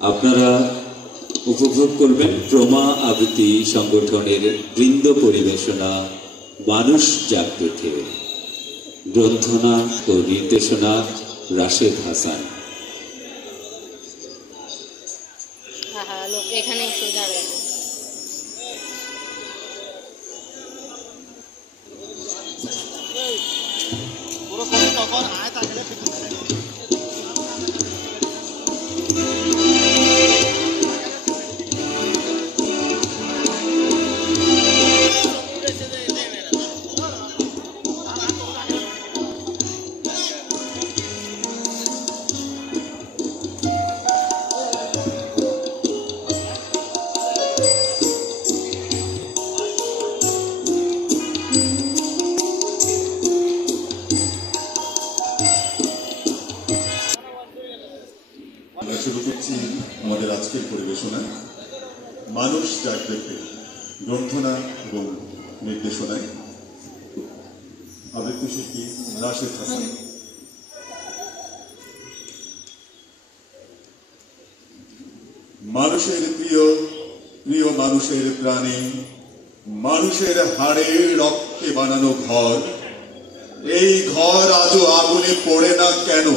আপনারা উপভোগ করবেন প্রমা আবৃত্তি সংগঠনের বৃন্দ পরিবেশনা মানুষ জাগতে, গ্রন্থনা ও নির্দেশনা রাশেদ হাসান। এখানে শুরু করছি আমাদের আজকের পরিবেশনা মানুষ জাগতে, গ্রন্থনা এবং নির্দেশনায় আবৃত্তি শিল্পী রাশেদ হাসান। মানুষের প্রিয় প্রিয় মানুষের প্রাণে, মানুষের হাড়ে রক্তে বানানো ঘর, এই ঘর আজও আগুনে পড়ে না কেন?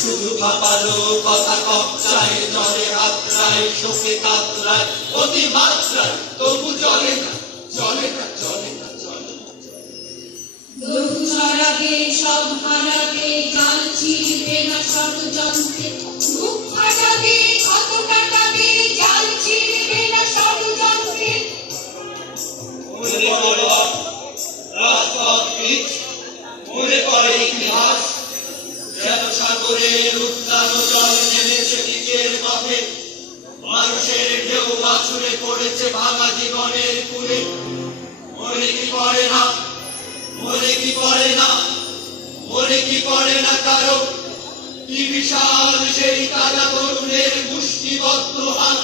শুধু ভাপালো কথা কপচায়, জলে হাতড়ায়, শোকে কাতরায় অতি মাত্রায়, তবু চলে না চলে না চলে না চলে না। লঘু সরাবে সব হারাবে, জাল ছিঁড়বে না ষড়যন্ত্রে, মুখ ফাটাবে ক্ষত কাটাবে, জাল ছিঁড়বে না ষড়যন্ত্রে। মনে পড়ে রাজপথ বীচ, মনে পড়ে ইতিহাস, যেন সাগরের উত্তাল জল নেমেছে নিচের পথে, মানুষের ঢেউ বাছুরে পড়েছে ভাঙা জীবনের কূলে। মনে কি পড়ে না, মনে কি পড়ে না, মনে কি পড়ে না কারো কি বিশাল সেই তাজা তরুণের মুষ্টিবদ্ধ হাত,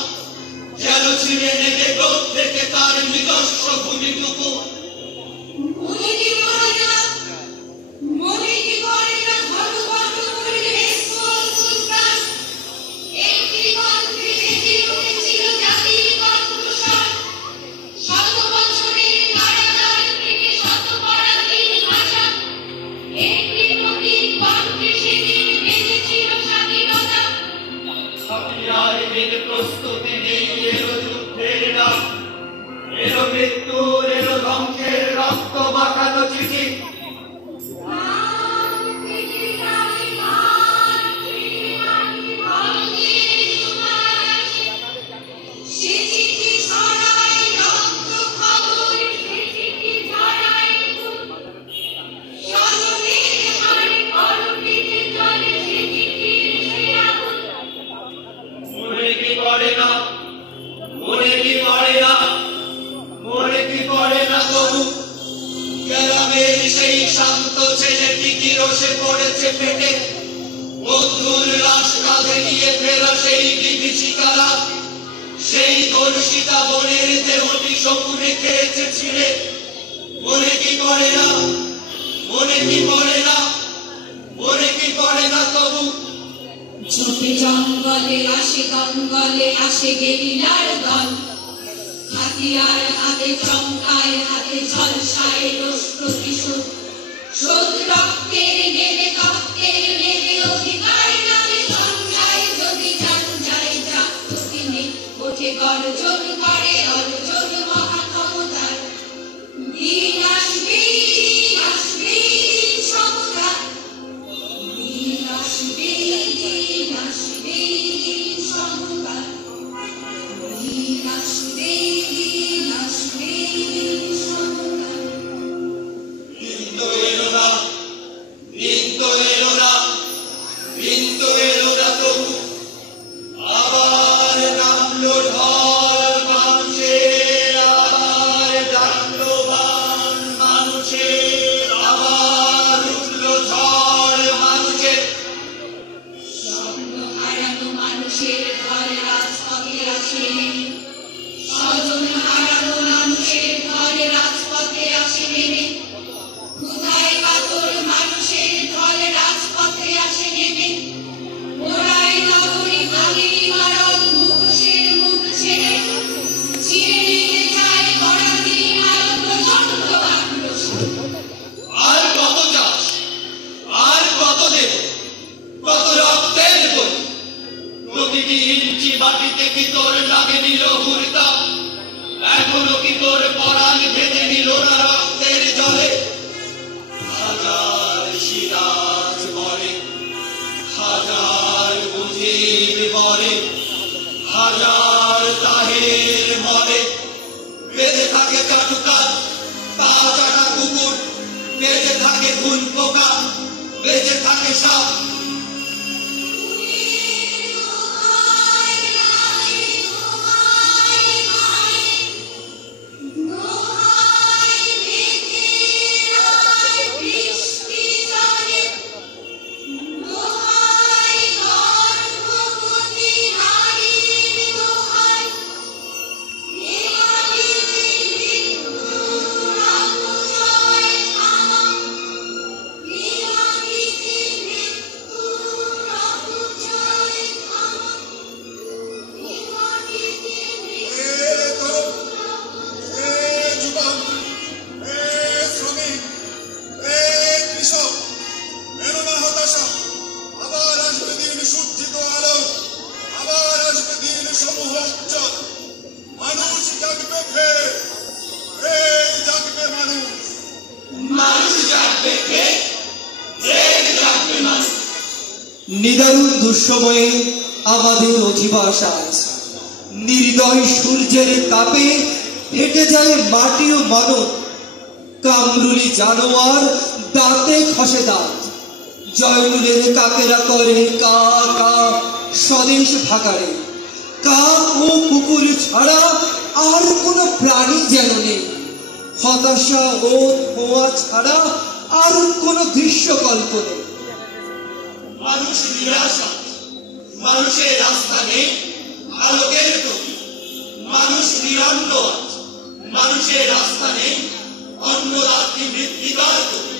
যেন ছিঁড়ে নেবে গ্রোথ থেকে তার নিজস্ব ভূমিটুকু। মনে কি পড়ে না, মনে কি পড়ে না ভগবান পরিবেশ সুলতান, একটি কণ্ঠে জেগে উঠেছিল জাতির কণ্ঠস্বর। শত বছরের কারাগার থেকে শত পরাধীন ভাষা, একটি প্রতীক কণ্ঠে সেদিন বেঁধেছিল স্বাধীনতা। হাতিয়ার বিন প্রস্তুতি নেই, এলো যুদ্ধের ডাক, এলো মৃত্যুর, এলো ধ্বংসের রক্ত মাখানো চিঠি। মনে কি পড়ে না, মনে কি পড়ে না, মনে কি পড়ে না তবু গ্রামের সেই শান্ত ছেলেটি কি রসে পড়েছে পেটে, বন্ধুর লাশ কাঁধে নিয়ে ফেরা সেই বিভীষিকারা, সেই কলুষিতা বনের দেহটি শকুনে খেয়েছে ছিঁড়ে। মনে কি পড়ে না, মনে কি পড়ে না, মনে কি পড়ে না তবু ঝোপে জঙ্গলে আসে দঙ্গলে আসে গেরিলার দল, হাতিয়ার হাতে চমকায় হাতে ঝলসায় রোষ প্রতিশোধ, শোধ রক্তের নেমে তক্তের নেমে অধিকার নামে সঞ্জয়, যদি জান যায় জাগ্রতি নেই ওঠে গর্জন করে অর্জন মহাক্ষমতার। দিন আসবে দিন আসবে দিন সমতার, দিন আসবে দিন আসবে দিন সমতার, দিন আসবে দিন আসবে দিন সমতার। দিন তো এলো না, দিন তো এলো না, আসে, স্বজন হারানো মানুষের ঘরে রাজপথে আসে নেমে, ক্ষুধায় কাতর মানুষের ঘরে রাজপথে আসে নেমে, ওরাই নগরী ভাঙেনি মারল মুখোশের মুখ ছেড়ে, ছিঁড়ে নিতে চায় করাতি মারল প্রচণ্ড আক্রোশ। আর কত চাস, আর কত দেব, কত রক্তের বলি, প্রতিটি ইঞ্চি মাটিতে কি তোর লাগেনি লহুর দাগ? এখনো কি তোর পরাণ ভেজে নিল না রক্তের জলে? হাজার সিরাজ মরে, হাজার বুঝির মরে, হাজার তাহের মরে, বেঁধে থাকে চাটুকার তা চাটা কুকুর, বেঁচে থাকে ঘুন পোকা, বেঁচে থাকে সাপ। নিদারুণ দুঃসময়ে আমাদের অধিবাস আজ, নির্দয় সূর্যের তাপে হেঁটে যায় মাটি ও মানব, কামরুলি জানোয়ার দাঁতে খসে দাঁত, জয়নুলের কাকেরা করে কা কা স্বদেশ ভাগাড়ে, কাক ও কুকুর ছাড়া আর কোনো প্রাণী যেন নেই, হতাশা ও ধোঁয়া ছাড়া আর কোনো দৃশ্যকল্প নেই। মানুষ নিরাশা, মানুষের রাস্তা নেই আলোকের প্রতি, মানুষ নিরন্ন আজ, মানুষের রাস্তা নেই অন্নদাত্রী মৃত্তিকার প্রতি।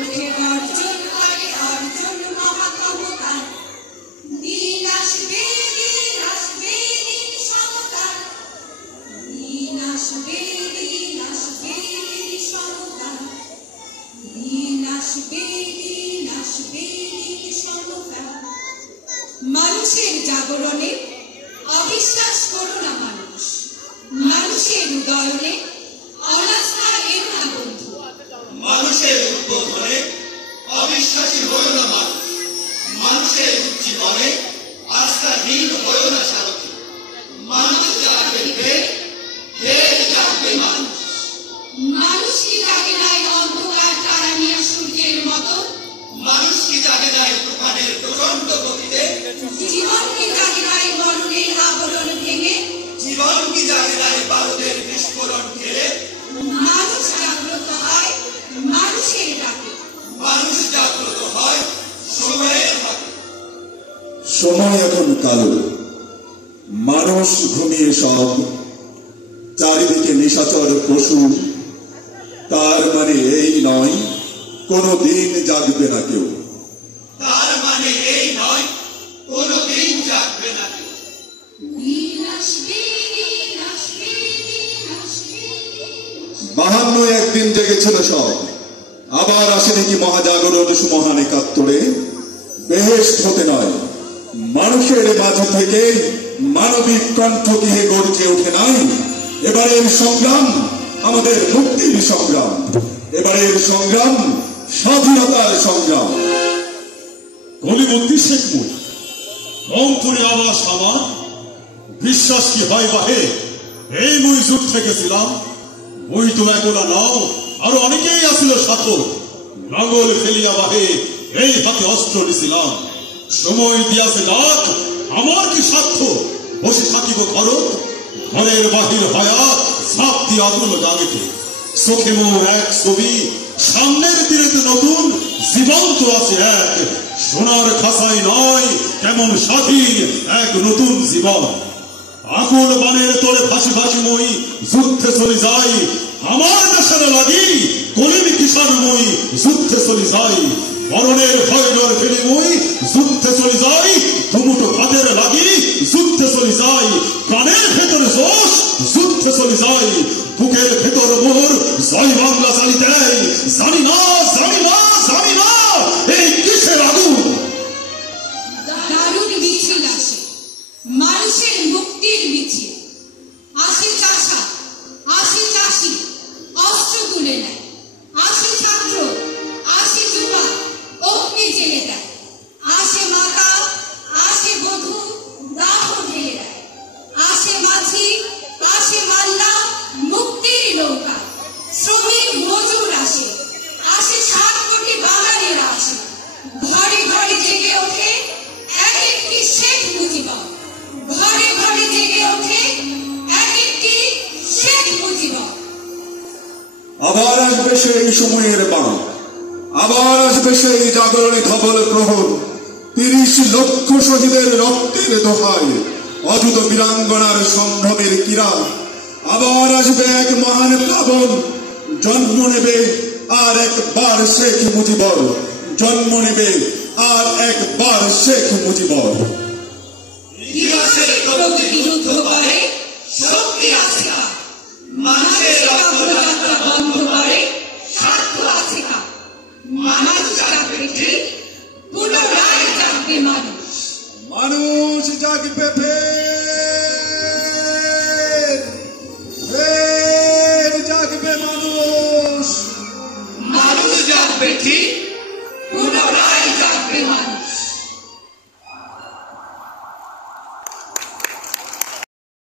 উঠে কালো, মানুষ ঘুমিয়ে সব, চারিদিকে নিশাচর পশু। তার মানে এই নয় কোনো দিন জাগবে না কেউ। তার মানে এই নয় কোনদিন জাগবে না কেউ। দিন আসবে, দিন আসবে, দিন আসবে। 52 একদিন জেগেছিল সব, আবার আসে নাকি মহাজাগরণ সুমহান একাত্তরে। বেহেশত হতে নয়, মানুষের মাঝে থেকে মানবিক কণ্ঠ গিয়ে গর্জে ওঠে নাই। এবারের সংগ্রাম আমাদের মুক্তির সংগ্রাম, এবারের সংগ্রাম স্বাধীনতার সংগ্রাম। কলিবন্দি শেখমুখ রংপুরে আবাস আমার, বিশ্বাস কি হয় বাহে, এই মুই যুগ থেকেছিলাম। মুই তো একলা নাও, আরো অনেকেই আসিল সাথে। নাঙ্গল ফেলিয়া বাহে এই হাতে অস্ত্র নিছিলাম। সময় দিয়াছে লাখ, আমার কি সাধ্য বসে থাকিব ঘর। ঘরের বাহির হয়া সাপ দিয়া আগুন জাগেতে। চোখে মোর এক ছবি, সামনের তীরেতে নতুন জীবন্ত আছে এক। সোনার খাসাই নয় কেমন স্বাধীন এক নতুন জীবন। আকুল বানের তোরে ফাঁসি ফাঁসি মই যুদ্ধে চলে যাই। আমার দেশের লাগি কলিম কিষান মই যুদ্ধে চলে যাই। মরণের ভয় ডর ফেলে মই যুদ্ধে চলে যাই। দুমুটো ভাতের লাগি যুদ্ধে চলে যাই। প্রাণের ভেতর জোশ যুদ্ধে চলে যাই। বুকের ভেতর মোর জয় বাংলা চালি দেয়। জানি না, জানি না, জানি না এই কিসের আগুন। দারুণ মিছিল আসে, মানুষের মুক্তির মিছিল। আসে চাষা, আসে চাষি, অস্ত্র তুলে নেয়। আসে ছাত্র, আসে যুবা, অগ্নি জেলে দেয়। আসে মাতা, আসে বধূ, দাহ ঢেলে দেয়। আসে মাঝি, আসে মাল্লা, মুক্তির নৌকা। শ্রমিক মজুর আসে, আসে 7 কোটি বাঙালিরা আসে। ঘরে ঘরে জেগে ওঠে এক একটি শেখ মুজিবর। ঘরে ঘরে জেগে ওঠে এক একটি শেখ মুজিবর। আবার আসবে সেই সময়ের বাণ, আবার আসবে সেই জাগরণে ধবল প্রহর। 30 লক্ষ শহীদের রক্তের দোহায়, অযুত বীরাঙ্গনার সম্ভ্রমের কিরা। আবার আসবে এক মহান প্লাবন, জন্ম নেবে আর একবার শেখ মুজিবর। জন্ম নেবে আর একবার শেখ মুজিবর। ইতিহাসের প্রতিযুদ্ধ করে শক্তি আছে কার, মানুষের রক্তযাত্রা বন্ধ করে স্বার্থ আছে কার। মানুষ জাগবে ঠিক, পুনরায় জাগবে মানুষ। মানুষ জাগবে ফের।